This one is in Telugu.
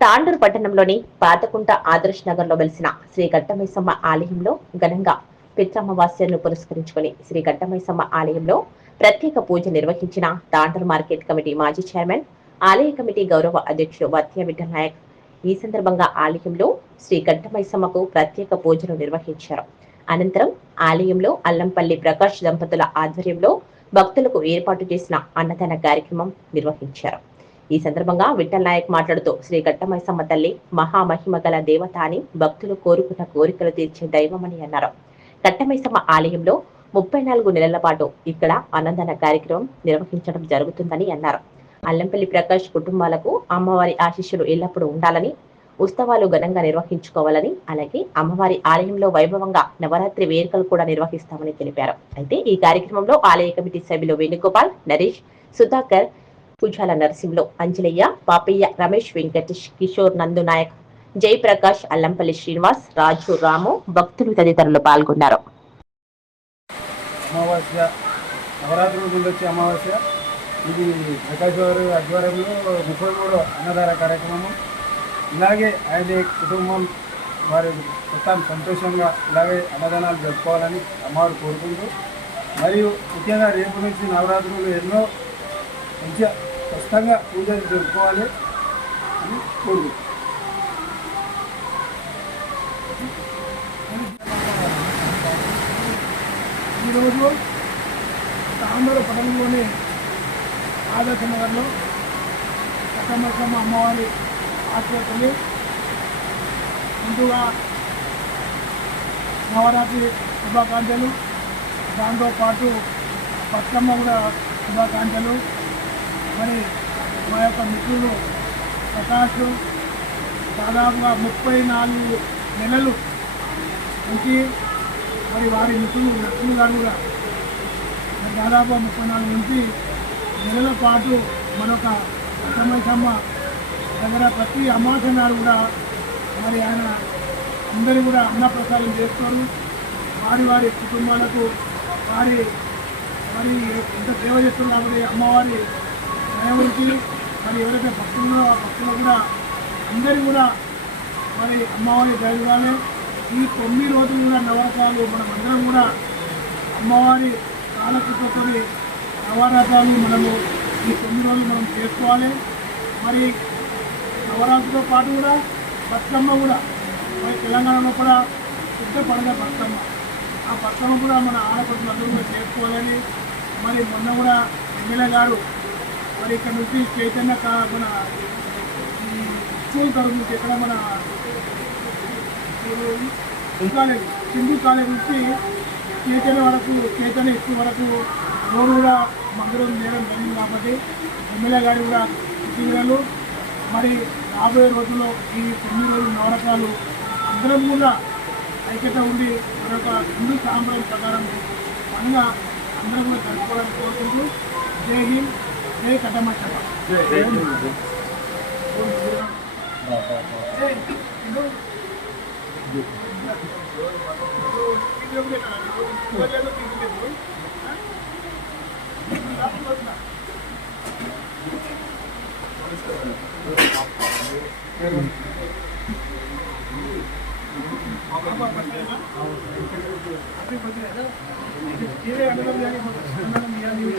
తాండూరు పట్టణంలోని పాతకుంట ఆదర్శ్ నగర్లో వెలిసిన శ్రీ గట్టమైసమ్మ ఆలయంలో ఘనంగా పిత్రమ్మవాస్యను పురస్కరించుకుని శ్రీ ఘట్టమైసమ్మ ఆలయంలో ప్రత్యేక పూజ నిర్వహించిన తాండూరు మార్కెట్ కమిటీ మాజీ చైర్మన్ ఆలయ కమిటీ గౌరవ అధ్యక్షుడు వత్య విఠల్ నాయక్ ఈ సందర్భంగా ఆలయంలో శ్రీ ఘట్టమైసమ్మకు ప్రత్యేక పూజలు నిర్వహించారు. అనంతరం ఆలయంలో అల్లంపల్లి ప్రకాష్ దంపతుల ఆధ్వర్యంలో భక్తులకు ఏర్పాటు చేసిన అన్నదాన కార్యక్రమం నిర్వహించారు. ఈ సందర్భంగా విఠల్ నాయక్ మాట్లాడుతూ శ్రీ ఘట్టమైసమ్మ తల్లి మహామహిమ గల దేవత అని భక్తులు కోరుకున్న కోరికలు తీర్చే దైవమని అన్నారు. ఘట్టమైసమ్మ ఆలయంలో ముప్పై నాలుగు నెలల పాటు ఇక్కడ అన్నదాన కార్యక్రమం నిర్వహించడం జరుగుతుందని అన్నారు. అల్లంపల్లి ప్రకాష్ కుటుంబాలకు అమ్మవారి ఆశీస్సులు ఎల్లప్పుడూ ఉండాలని ఉత్సవాలు ఘనంగా నిర్వహించుకోవాలని అలాగే అమ్మవారి ఆలయంలో వైభవంగా నవరాత్రి వేడుకలు కూడా నిర్వహిస్తామని తెలిపారు. అయితే ఈ కార్యక్రమంలో ఆలయ కమిటీ సభ్యులు వేణుగోపాల్ నరేష్ సుధాకర్ కుజాల నరసింహులు అంజలయ్య పాపయ్య రమేష్ వెంకటేష్ కిషోర్ నందు నాయక్ జయప్రకాష్ అల్లంపల్లి శ్రీనివాస్ రాజు రాము భక్తులు తదితరులు పాల్గొన్నారు. అమావాస్య నవరాత్రుల ముందు వచ్చే అమావాస్య ఇది ప్రకాష్ గారు ఆధ్వర్యంలో ముప్పై మూడు అన్నదాన కార్యక్రమము. ఇలాగే ఆయన కుటుంబం వారి మొత్తం సంతోషంగా ఇలాగే అన్నదానాలు జరుపుకోవాలని అమ్మవారు కోరుకుంటూ మరియు ముఖ్యంగా రేపు నుంచి నవరాత్రులు ఎన్నో మంచిగా స్పష్టంగా పూజలు జరుపుకోవాలి. అని కోరుకుంటున్నాను ఈరోజు తాండూరు పట్టణంలోని ఆదర్శ నగర్లో కట్టమక్కమ్మ అమ్మవారి ఆశ్రయతల్లి ముందుగా నవరాత్రి శుభాకాంక్షలు. దాంతోపాటు బతుకమ్మ కూడా శుభాకాంక్షలు. మరి మా యొక్క మిత్రులు ప్రకాష్ దాదాపుగా ముప్పై నాలుగు నెలలు నుంచి మరి వారి మిత్రులు లక్ష్మి గారు కూడా దాదాపుగా దాదాపు ముప్పై నాలుగు నుంచి నెలల పాటు మరొక అసమైసమ్మ దగ్గర ప్రతి అమాస నాడు కూడా మరి ఆయన అందరూ కూడా అన్నప్రసాదం చేస్తారు. వారి వారి కుటుంబాలకు వారి మరి ఎంత సేవ చేస్తున్నారు కాబట్టి అమ్మవారి దేవుడికి మరి ఎవరైతే భక్తులు ఆ భక్తులు కూడా అందరూ కూడా మరి అమ్మవారి దయగానే ఈ తొమ్మిది రోజులు కూడా నవరసాలు మనమందరం కూడా అమ్మవారి కాలకృతతోని నవరాత్రాలు మనము ఈ తొమ్మిది రోజులు మనం చేసుకోవాలి. మరి నవరాత్రితో పాటు కూడా బతుకమ్మ కూడా మరి తెలంగాణలో కూడా పెద్ద పండుగ బతుకమ్మ. ఆ బతుకమ్మ కూడా మన ఆడపడుతులందరూ కూడా చేసుకోవాలని మరి మొన్న కూడా ఎమ్మెల్యే గారు మరి ఇక్కడ నుంచి చైతన్య కా- మన స్కూల్ తరఫు నుంచి ఇక్కడ మన కాలేజ్ సింధు కాలేజ్ నుంచి చైతన్య వరకు చైతన్య స్కూల్ వరకు రోడ్డు కూడా మందిరం చేయడం జరిగింది కాబట్టి ఎమ్మెల్యే గారు కూడా ఇటీవలలు మరి రాబోయే రోజుల్లో ఈ తొమ్మిది రోజులు నవరకాలు అందరం కూడా ఐక్యత ఉండి మరొక హిందూ సాంప్రదాయం ప్రకారం పండుగ అందరం కూడా జరుపుకోవడానికి కోరుకుంటూ జై హింద్. আপনি বলছেন এটা এটা আমরা জানি আমরা নিয়ে নিয়ে